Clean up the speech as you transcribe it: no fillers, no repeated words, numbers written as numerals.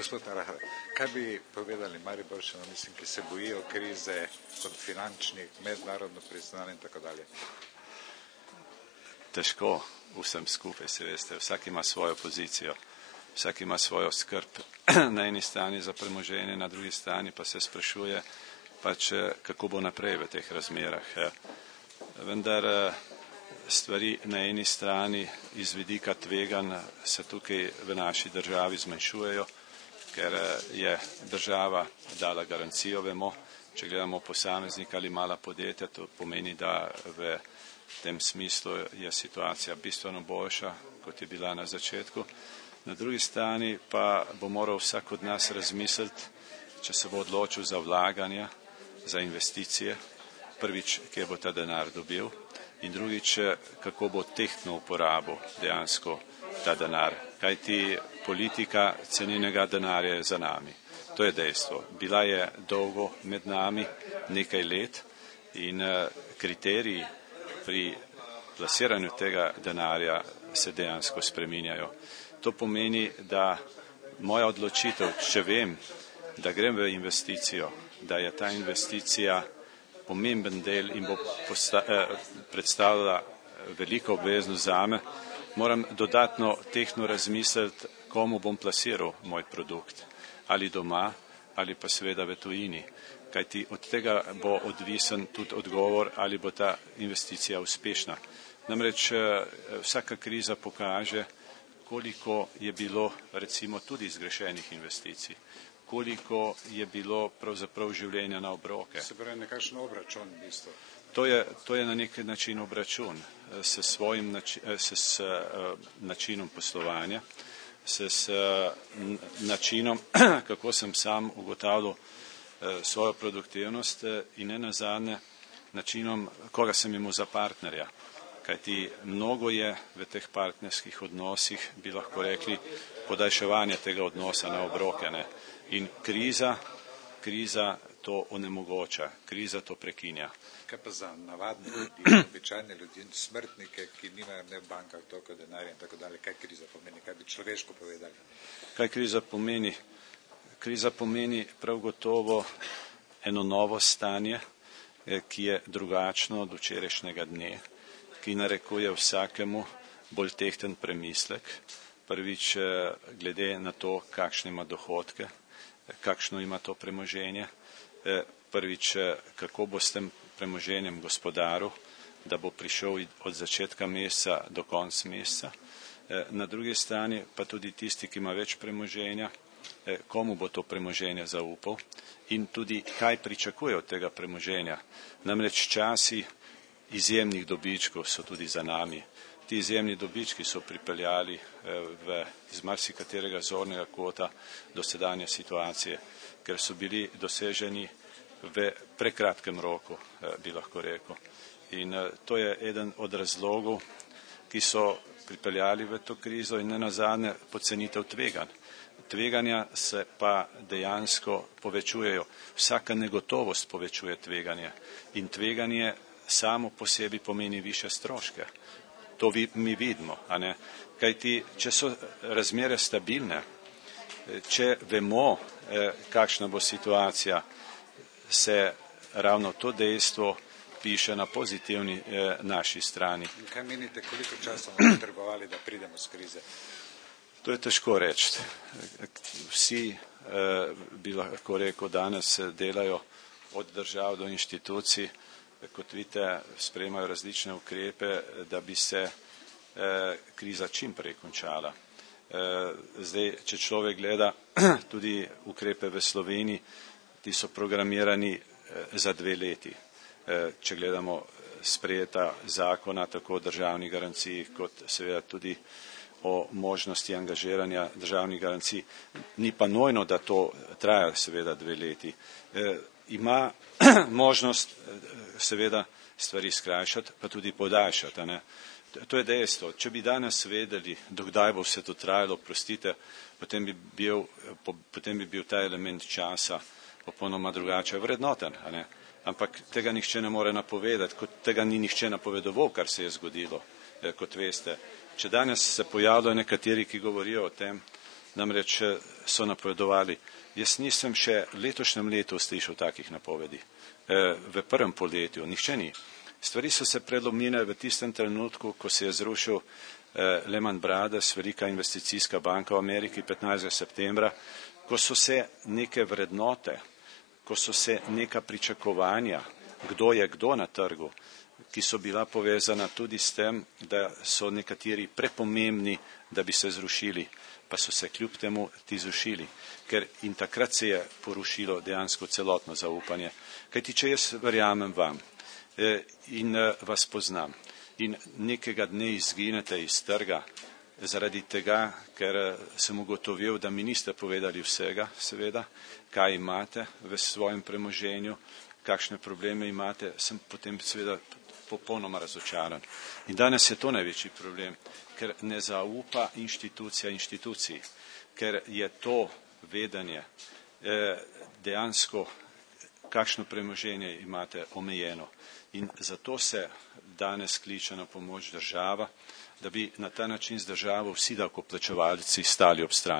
Gospod Arahar, kaj bi povedali Mariborčanom, mislim, ki se bojijo krize, kot finančnih, mednarodno priznanj in tako dalje? Težko vsem skupaj, se veste, vsak ima svojo pozicijo, vsak ima svojo skrb. Na eni strani za premoženje, na drugi strani pa se sprašuje, pač kako bo naprej v teh razmerah. Vendar stvari na eni strani iz vidika tveganj se tukaj v naši državi zmanjšujejo, ker je država dala garancijo, vemo, če gledamo posameznika ali mala podjetja, to pomeni, da v tem smislu je situacija bistveno boljša, kot je bila na začetku. Na drugi strani pa bo moral vsak od nas razmisliti, če se bo odločil za vlaganja, za investicije, prvič, kje bo ta denar dobil, in drugič, kako bo tehtno uporabil dejansko ta denar. Kajti politika cenenega denarja je za nami. To je dejstvo. Bila je dolgo med nami, nekaj let, in kriteriji pri plasiranju tega denarja se dejansko spreminjajo. To pomeni, da moja odločitev, če vem, da grem v investicijo, da je ta investicija pomemben del in bo predstavljala veliko obveznost zame, moram dodatno tehtno razmisliti, komu bom plasiral moj produkt, ali doma, ali pa seveda v tujini. Kajti od tega bo odvisen tudi odgovor, ali bo ta investicija uspešna. Namreč vsaka kriza pokaže, koliko je bilo recimo tudi zgrešenih investicij, koliko je bilo pravzaprav življenja na obroke. Se pravi nekakšen obračun v bistvu. To je na nek način obračun s načinom poslovanja, s načinom, kako sem sam ugotavljal svojo produktivnost in ne nazadnje načinom, koga sem imel za partnerja. Kajti mnogo je v teh partnerskih odnosih, bi lahko rekli, podaljševanje tega odnosa na obroke. In kriza to onemogoča, kriza to prekinja. Kaj pa za navadne ljudi, običajne ljudi, smrtnike, ki nimajo ne v bankah toliko denarja in tako dalje, kaj kriza pomeni, kaj bi človeško povedali? Kaj kriza pomeni? Kriza pomeni prav gotovo eno novo stanje, ki je drugačno od včerajšnjega dne, ki narekuje vsakemu bolj tehten premislek, prvič glede na to, kakšne ima dohodke, kakšno ima to premoženje, prvič, kako bo s tem premoženjem gospodaril, da bo prišel od začetka meseca do konca meseca. Na drugi strani pa tudi tisti, ki ima več premoženja, komu bo to premoženje zaupal in tudi kaj pričakuje od tega premoženja. Namreč časi izjemnih dobičkov so tudi za nami. Ti izjemni dobički so pripeljali iz marsikaterega zornega kota do sedanje situacije, ker so bili doseženi v prekratkem roku, bi lahko rekel. In to je eden od razlogov, ki so pripeljali v to krizo in ne nazadnje pocenitev tveganj. Tveganja se pa dejansko povečujejo. Vsaka negotovost povečuje tveganje in tveganje samo po sebi pomeni više stroške. To mi vidimo, a ne? Kajti, če so razmere stabilne, če vemo, kakšna bo situacija, se ravno to dejstvo piše na pozitivni naši strani. In kaj menite, koliko časa bomo potrebovali, da pridemo z krize? To je težko reči. Vsi, bi lahko rekel, danes delajo od držav do inštitucij, kot vidite, sprejemajo različne ukrepe, da bi se kriza čim prej končala. Zdaj, če človek gleda tudi ukrepe v Sloveniji, ti so programirani za 2 leti. Če gledamo sprejeta zakona, tako o državni garanciji, kot seveda tudi o možnosti angažiranja državnih garancij. Ni pa nujno, da to traja seveda 2 leti. Ima možnost seveda stvari skrajšati, pa tudi podaljšati. To je dejstvo. Če bi danes vedeli, dokdaj bo vse to trajalo, prostite, potem bi bil ta element časa popolnoma drugače vrednoten. Ampak tega nihče ne more napovedati, kot tega ni nihče napovedoval, kar se je zgodilo, kot veste. Če danes se pojavljajo nekateri, ki govorijo o tem, namreč so napovedovali. Jaz nisem še letošnjem letu slišal takih napovedi. V prvem polletju, nihče ni. Stvari so se prelomile v tistem trenutku, ko se je zrušil Lehman Brothers, velika investicijska banka v Ameriki 15. septembra, ko so se neke vrednote, ko so se neka pričakovanja, kdo je kdo na trgu, ki so bila povezana tudi s tem, da so nekateri prepomembni, da bi se zrušili, pa so se kljub temu ti zrušili. Ker in takrat se je porušilo dejansko celotno zaupanje. Kajti, če jaz verjamem vam in vas poznam in nekega dne izginete iz trga zaradi tega, ker sem ugotovil, da mi niste povedali vsega, seveda, kaj imate v svojem premoženju, kakšne probleme imate, sem potem seveda popolnoma razočaran. In danes je to največji problem, ker ne zaupa inštitucija inštituciji, ker je to vedenje dejansko, kakšno premoženje imate omejeno. In zato se danes kliče na pomoč država, da bi na ta način z državo vsi davkoplačevalci stali ob strani.